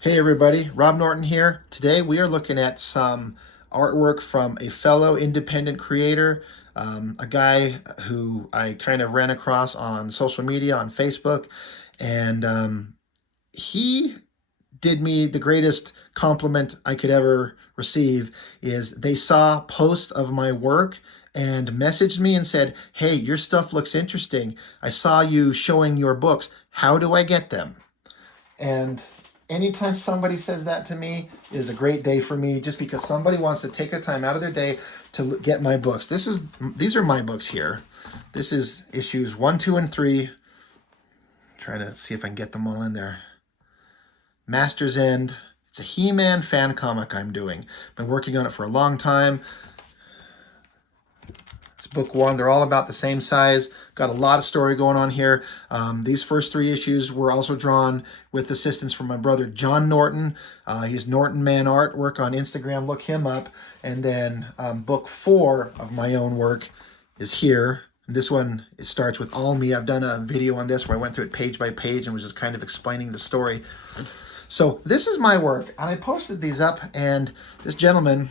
Hey everybody, Rob Norton here. Today we are looking at some artwork from a fellow independent creator, a guy who I kind of ran across on social media, on Facebook, and he did me the greatest compliment I could ever receive is they saw posts of my work and messaged me and said, "Hey, your stuff looks interesting. I saw you showing your books. How do I get them?" And anytime somebody says that to me is a great day for me, just because somebody wants to take a time out of their day to get my books. These are my books here. This is issues 1, 2, and 3. Trying to see if I can get them all in there. Master's End. It's a He-Man fan comic I'm doing. Been working on it for a long time. It's book 1. They're all about the same size. Got a lot of story going on here. These first 3 issues were also drawn with assistance from my brother John Norton. He's Norton Man Artwork on Instagram. Look him up. And then book 4 of my own work is here. This one, it starts with all me. I've done a video on this where I went through it page by page and was just kind of explaining the story. So this is my work. And I posted these up, and this gentleman,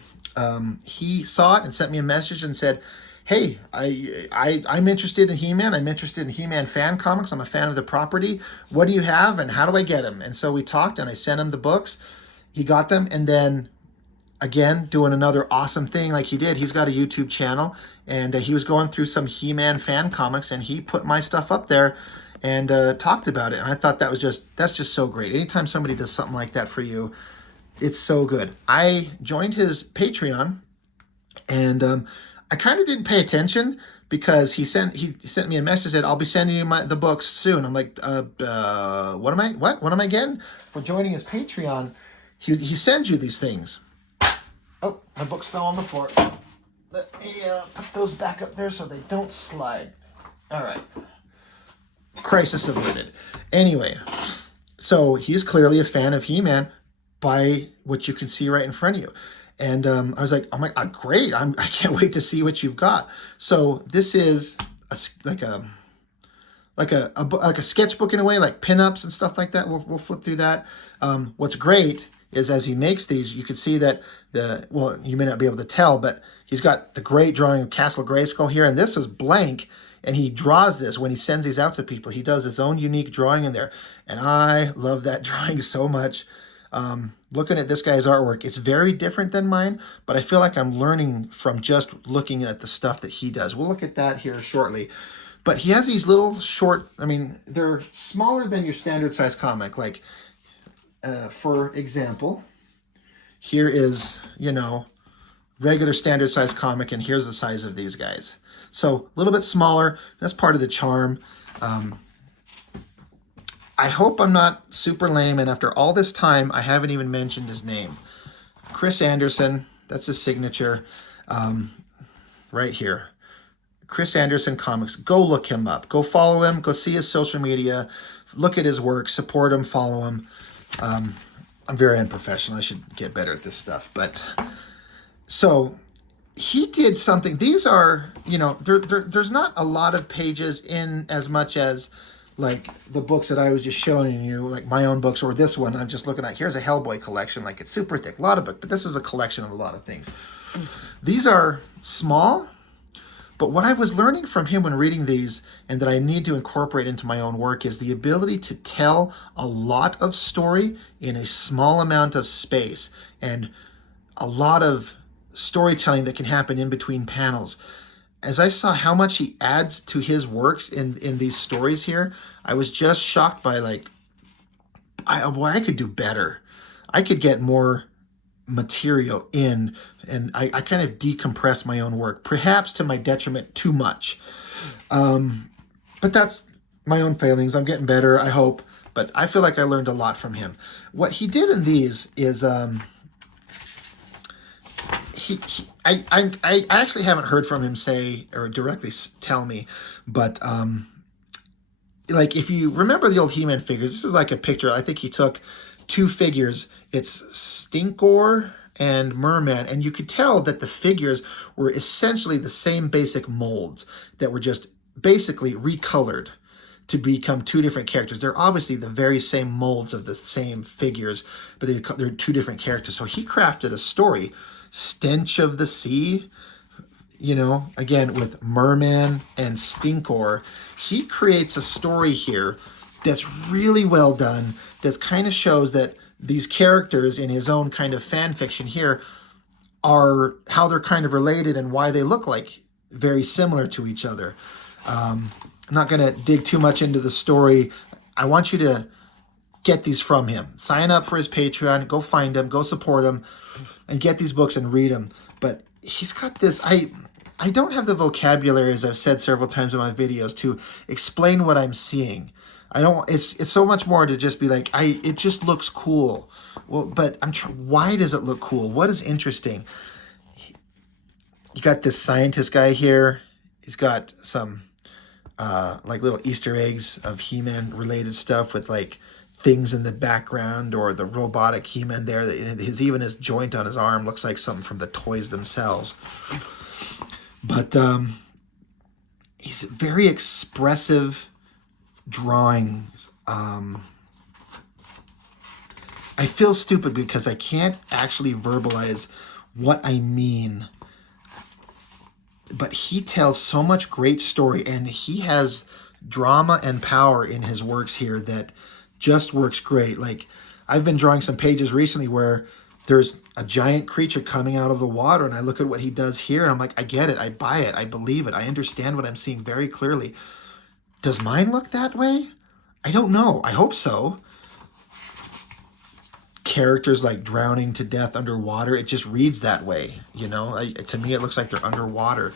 he saw it and sent me a message and said, "Hey, I'm interested in He-Man. I'm interested in He-Man fan comics. I'm a fan of the property. What do you have and how do I get them?" And so we talked and I sent him the books. He got them, and then again, doing another awesome thing like he did. He's got a YouTube channel, and he was going through some He-Man fan comics, and he put my stuff up there and talked about it. And I thought that's just so great. Anytime somebody does something like that for you, it's so good. I joined his Patreon, and I kind of didn't pay attention because he sent me a message that I'll be sending you the books soon. I'm like, what am I getting for joining his Patreon? He sends you these things. Oh, my books fell on the floor. Let me put those back up there so they don't slide. All right. Crisis averted. Anyway, so he's clearly a fan of He-Man by what you can see right in front of you. And I was like, great. I can't wait to see what you've got. So this is like a sketchbook in a way, like pinups and stuff like that. We'll flip through that. What's great is as he makes these, you can see that you may not be able to tell, but he's got the great drawing of Castle Grayskull here, and this is blank. And he draws this when he sends these out to people. He does his own unique drawing in there. And I love that drawing so much. Looking at this guy's artwork, it's very different than mine, but I feel like I'm learning from just looking at the stuff that he does. We'll look at that here shortly. But he has these little short, they're smaller than your standard size comic. Like, for example, here is, regular standard size comic, and here's the size of these guys. So a little bit smaller. That's part of the charm. I hope I'm not super lame, and after all this time, I haven't even mentioned his name. Chris Anderson, that's his signature, right here. Chris Anderson Comics. Go look him up. Go follow him. Go see his social media. Look at his work. Support him. Follow him. I'm very unprofessional. I should get better at this stuff. But so he did something. These are, there's not a lot of pages in as much as like the books that I was just showing you, like my own books, or this one I'm just looking at. Here's a Hellboy collection. Like, it's super thick, a lot of books, but this is a collection of a lot of things. These are small, but what I was learning from him when reading these, and that I need to incorporate into my own work, is the ability to tell a lot of story in a small amount of space, and a lot of storytelling that can happen in between panels. As I saw how much he adds to his works in these stories here, I was just shocked by I could do better. I could get more material in, and I kind of decompress my own work, perhaps to my detriment too much. But that's my own failings. I'm getting better, I hope, but I feel like I learned a lot from him. What he did in these is I actually haven't heard from him say or directly tell me, but like, if you remember the old He-Man figures, this is like a picture. I think he took 2 figures. It's Stinkor and Merman, and you could tell that the figures were essentially the same basic molds that were just basically recolored to become two different characters. They're obviously the very same molds of the same figures, but they're two different characters. So he crafted a story, Stench of the Sea, you know, again with Merman and Stinkor. He creates a story here that's really well done, that kind of shows that these characters in his own kind of fan fiction here are how they're kind of related and why they look like very similar to each other. I'm not going to dig too much into the story. I want you to get these from him. Sign up for his Patreon, go find him, go support him, and get these books and read them. But he's got this, I don't have the vocabulary, as I've said several times in my videos, to explain what I'm seeing. I don't, it's so much more to just be like, it just looks cool. Well, but why does it look cool? What is interesting? You got this scientist guy here. He's got some like little Easter eggs of He-Man related stuff with like things in the background, or the robotic He-Man there. Even his joint on his arm looks like something from the toys themselves. But he's very expressive drawings. I feel stupid because I can't actually verbalize what I mean. But he tells so much great story, and he has drama and power in his works here that just works great. Like, I've been drawing some pages recently where there's a giant creature coming out of the water, and I look at what he does here, and I'm like, I get it, I buy it, I believe it, I understand what I'm seeing very clearly. Does mine look that way? I don't know. I hope so. Characters like drowning to death underwater, it just reads that way, you know. To me, it looks like they're underwater.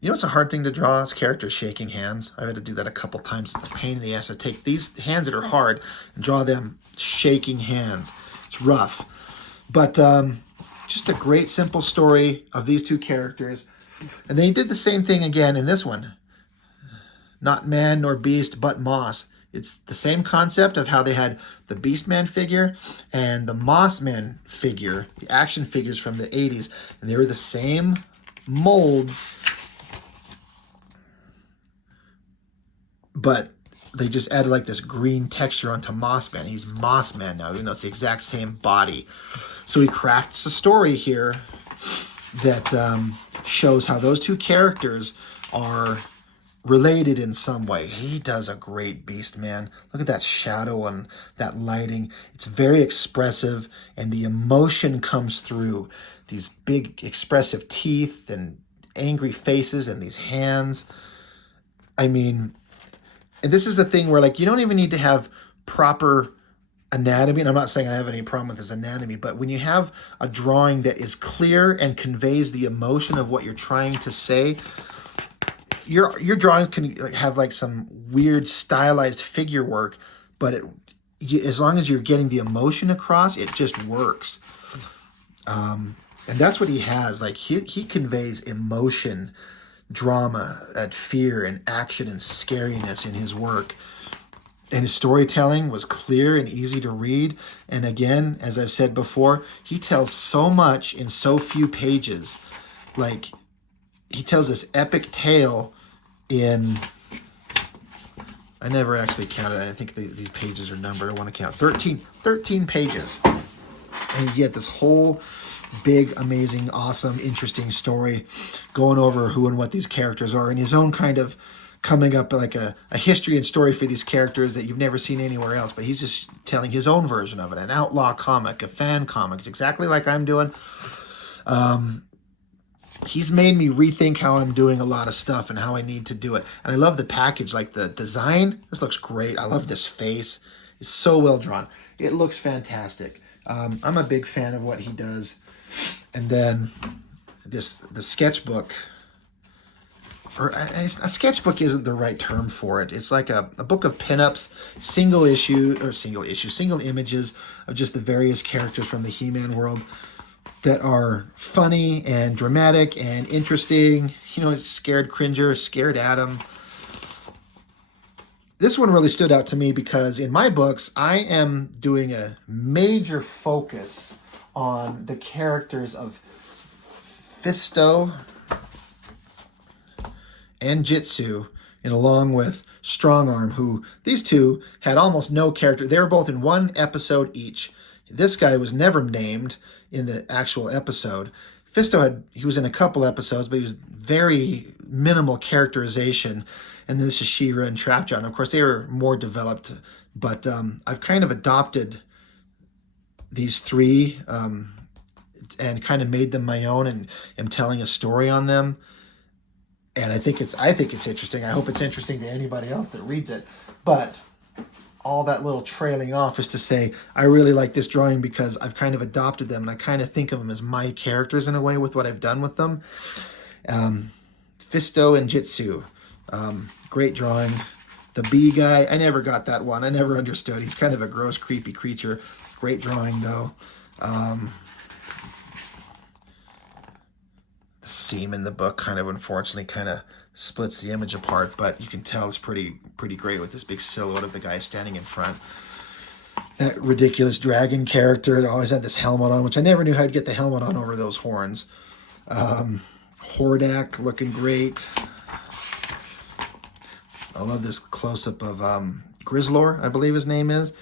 You know, it's a hard thing to draw is characters shaking hands. I've had to do that a couple times. It's a pain in the ass to take these hands that are hard and draw them shaking hands. It's rough. But just a great, simple story of these two characters. And then he did the same thing again in this one. Not man nor beast, but Moss. It's the same concept of how they had the Beastman figure and the Mossman figure, the action figures from the 80s. And they were the same molds, but they just added like this green texture onto Mossman. He's Mossman now, even though it's the exact same body. So he crafts a story here that shows how those two characters are related in some way. He does a great Beastman. Look at that shadow and that lighting. It's very expressive, and the emotion comes through. These big expressive teeth and angry faces and these hands. I mean, and this is a thing where, like, you don't even need to have proper anatomy, and I'm not saying I have any problem with his anatomy, but when you have a drawing that is clear and conveys the emotion of what you're trying to say, your drawings can have like some weird stylized figure work, but as long as you're getting the emotion across, it just works. And that's what he has. Like, he conveys emotion, drama, and fear and action and scariness in his work. And his storytelling was clear and easy to read. And again, as I've said before, he tells so much in so few pages. Like, he tells this epic tale in, I never actually counted. I think these pages are numbered. I want to count 13 pages. And you get this whole big, amazing, awesome, interesting story going over who and what these characters are, in his own kind of coming up like a history and story for these characters that you've never seen anywhere else. But he's just telling his own version of it, an outlaw comic, a fan comic, exactly like I'm doing. He's made me rethink how I'm doing a lot of stuff and how I need to do it. And I love the package, like the design. This looks great. I love this face. It's so well drawn. It looks fantastic. I'm a big fan of what he does. And then the sketchbook, or a sketchbook isn't the right term for it. It's like a book of pinups, single images of just the various characters from the He-Man world that are funny and dramatic and interesting. You know, Scared Cringer, Scared Adam. This one really stood out to me because in my books, I am doing a major focus on the characters of Fisto and Jitsu, and along with Strong Arm, who these two had almost no character. They were both in one episode each. This guy was never named in the actual episode. Fisto he was in a couple episodes, but he was very minimal characterization. And then this is She-Ra and Trapjaw. And of course, they were more developed, but I've kind of adopted these three and kind of made them my own, and am telling a story on them. And I think it's interesting. I hope it's interesting to anybody else that reads it. But all that little trailing off is to say I really like this drawing because I've kind of adopted them, and I kind of think of them as my characters in a way with what I've done with them. Fisto and Jitsu, great drawing. The bee guy, I never got that one. I never understood. He's kind of a gross, creepy creature. Great drawing though. The seam in the book kind of unfortunately kind of splits the image apart, but you can tell it's pretty great with this big silhouette of the guy standing in front. That ridiculous dragon character always had this helmet on, which I never knew how to get the helmet on over those horns. Hordak looking great. I love this close-up of Grizzlor, I believe his name is.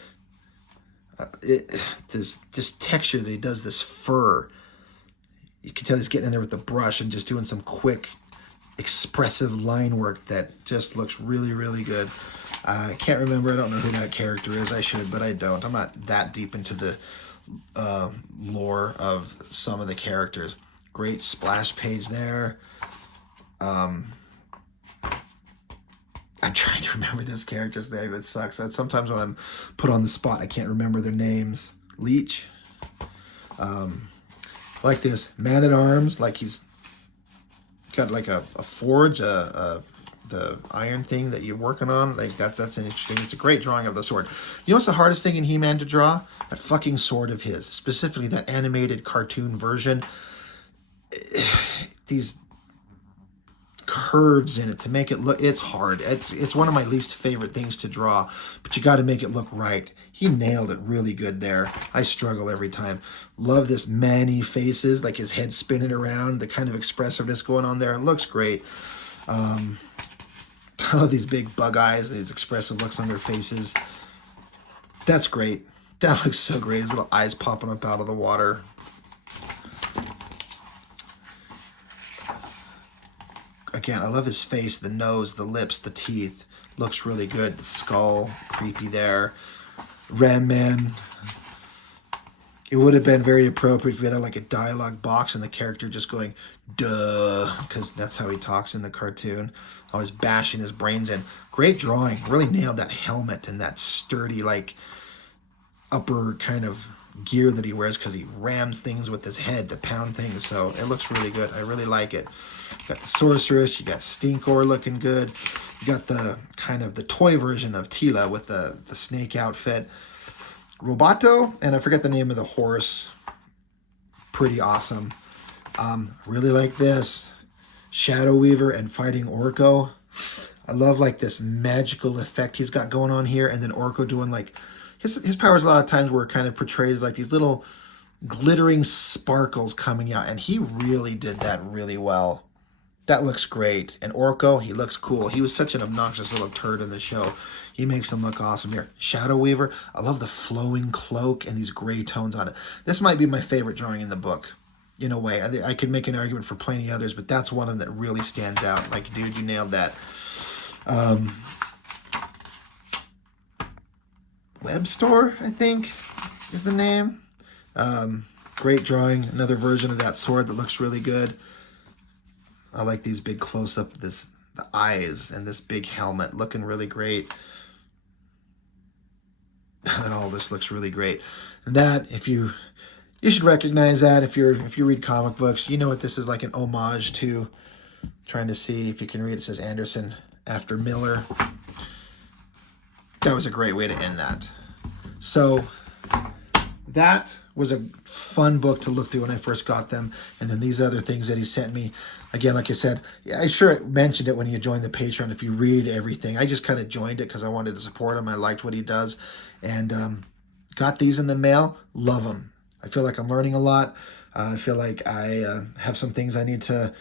This texture that he does, this fur. You can tell he's getting in there with the brush and just doing some quick, expressive line work that just looks really, really good. I can't remember. I don't know who that character is. I should, but I don't. I'm not that deep into the lore of some of the characters. Great splash page there. I'm trying to remember this character's name. It sucks. That sometimes when I'm put on the spot, I can't remember their names. Leech. Like this Man-at-Arms, like he's got like a forge, the iron thing that you're working on. Like that's an interesting. It's a great drawing of the sword. You know what's the hardest thing in He-Man to draw? That fucking sword of his, specifically that animated cartoon version. These curves in it to make it look, it's hard. It's one of my least favorite things to draw, but you got to make it look right. He nailed it really good there. I struggle every time. Love this Manny faces, like his head spinning around, the kind of expressiveness going on there. It looks great. I love these big bug eyes, these expressive looks on their faces. That's great. That looks so great. His little eyes popping up out of the water. Again, I love his face, the nose, the lips, the teeth. Looks really good. The skull, creepy there. Ram Man. It would have been very appropriate if we had like a dialogue box and the character just going, duh, because that's how he talks in the cartoon. Always bashing his brains in. Great drawing. Really nailed that helmet and that sturdy, like, upper kind of gear that he wears because he rams things with his head to pound things. So it looks really good. I really like it. You got the Sorceress, you got Stinkor looking good. You got the kind of the toy version of Teela with the snake outfit. Roboto, and I forget the name of the horse. Pretty awesome. Really like this. Shadow Weaver and fighting Orko. I love like this magical effect he's got going on here, and then Orko doing like his powers a lot of times were kind of portrayed as like these little glittering sparkles coming out, and he really did that really well. That looks great. And Orko, he looks cool. He was such an obnoxious little turd in the show. He makes him look awesome here. Shadow Weaver, I love the flowing cloak and these gray tones on it. This might be my favorite drawing in the book, in a way. I could make an argument for plenty others, but that's one of them that really stands out. Like, dude, you nailed that. Web Store, I think, is the name. Great drawing. Another version of that sword that looks really good. I like these big close-up, the eyes and this big helmet looking really great. And all this looks really great. And that, if you should recognize that if you read comic books, you know what this is like an homage to. Trying to see if you can read. It says Anderson after Miller. That was a great way to end that. So that was a fun book to look through when I first got them. And then these other things that he sent me. Again, like I said, I sure mentioned it when you joined the Patreon. If you read everything, I just kind of joined it because I wanted to support him. I liked what he does. And got these in the mail. Love them. I feel like I'm learning a lot. I feel like I have some things I need to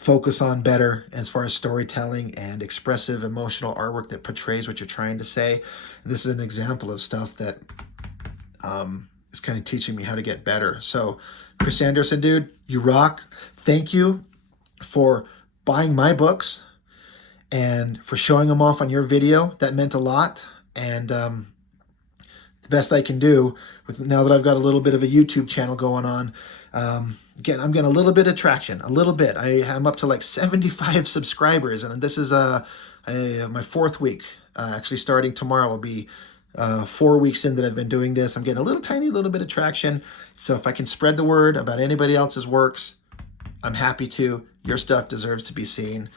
focus on better as far as storytelling and expressive emotional artwork that portrays what you're trying to say. This is an example of stuff that is kind of teaching me how to get better. So Chris Anderson, dude, you rock. Thank you for buying my books and for showing them off on your video. That meant a lot. And the best I can do with now that I've got a little bit of a YouTube channel going on, again, I'm getting a little bit of traction, a little bit. I'm up to like 75 subscribers, and this is my fourth week. Actually, starting tomorrow will be 4 weeks in that I've been doing this. I'm getting a little bit of traction. So if I can spread the word about anybody else's works, I'm happy to. Your stuff deserves to be seen.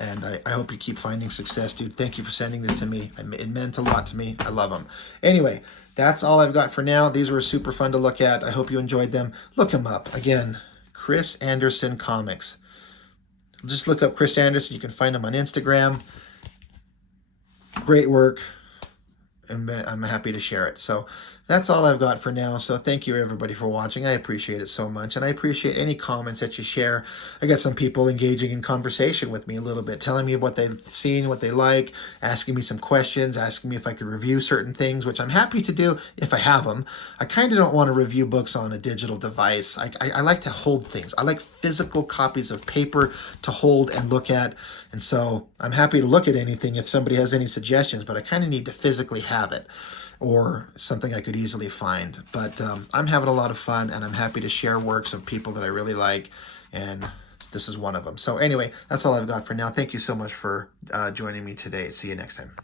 And I hope you keep finding success, dude. Thank you for sending this to me. It meant a lot to me. I love them. Anyway, that's all I've got for now. These were super fun to look at. I hope you enjoyed them. Look them up. Again, Chris Anderson Comics. Just look up Chris Anderson. You can find him on Instagram. Great work. And I'm happy to share it. So that's all I've got for now. So thank you everybody for watching. I appreciate it so much. And I appreciate any comments that you share. I got some people engaging in conversation with me a little bit, telling me what they've seen, what they like, asking me some questions, asking me if I could review certain things, which I'm happy to do if I have them. I kind of don't want to review books on a digital device. I like to hold things. I like physical copies of paper to hold and look at. And so I'm happy to look at anything if somebody has any suggestions, but I kind of need to physically have it or something I could easily find. But I'm having a lot of fun, and I'm happy to share works of people that I really like, and this is one of them. So anyway, that's all I've got for now. Thank you so much for joining me today. See you next time.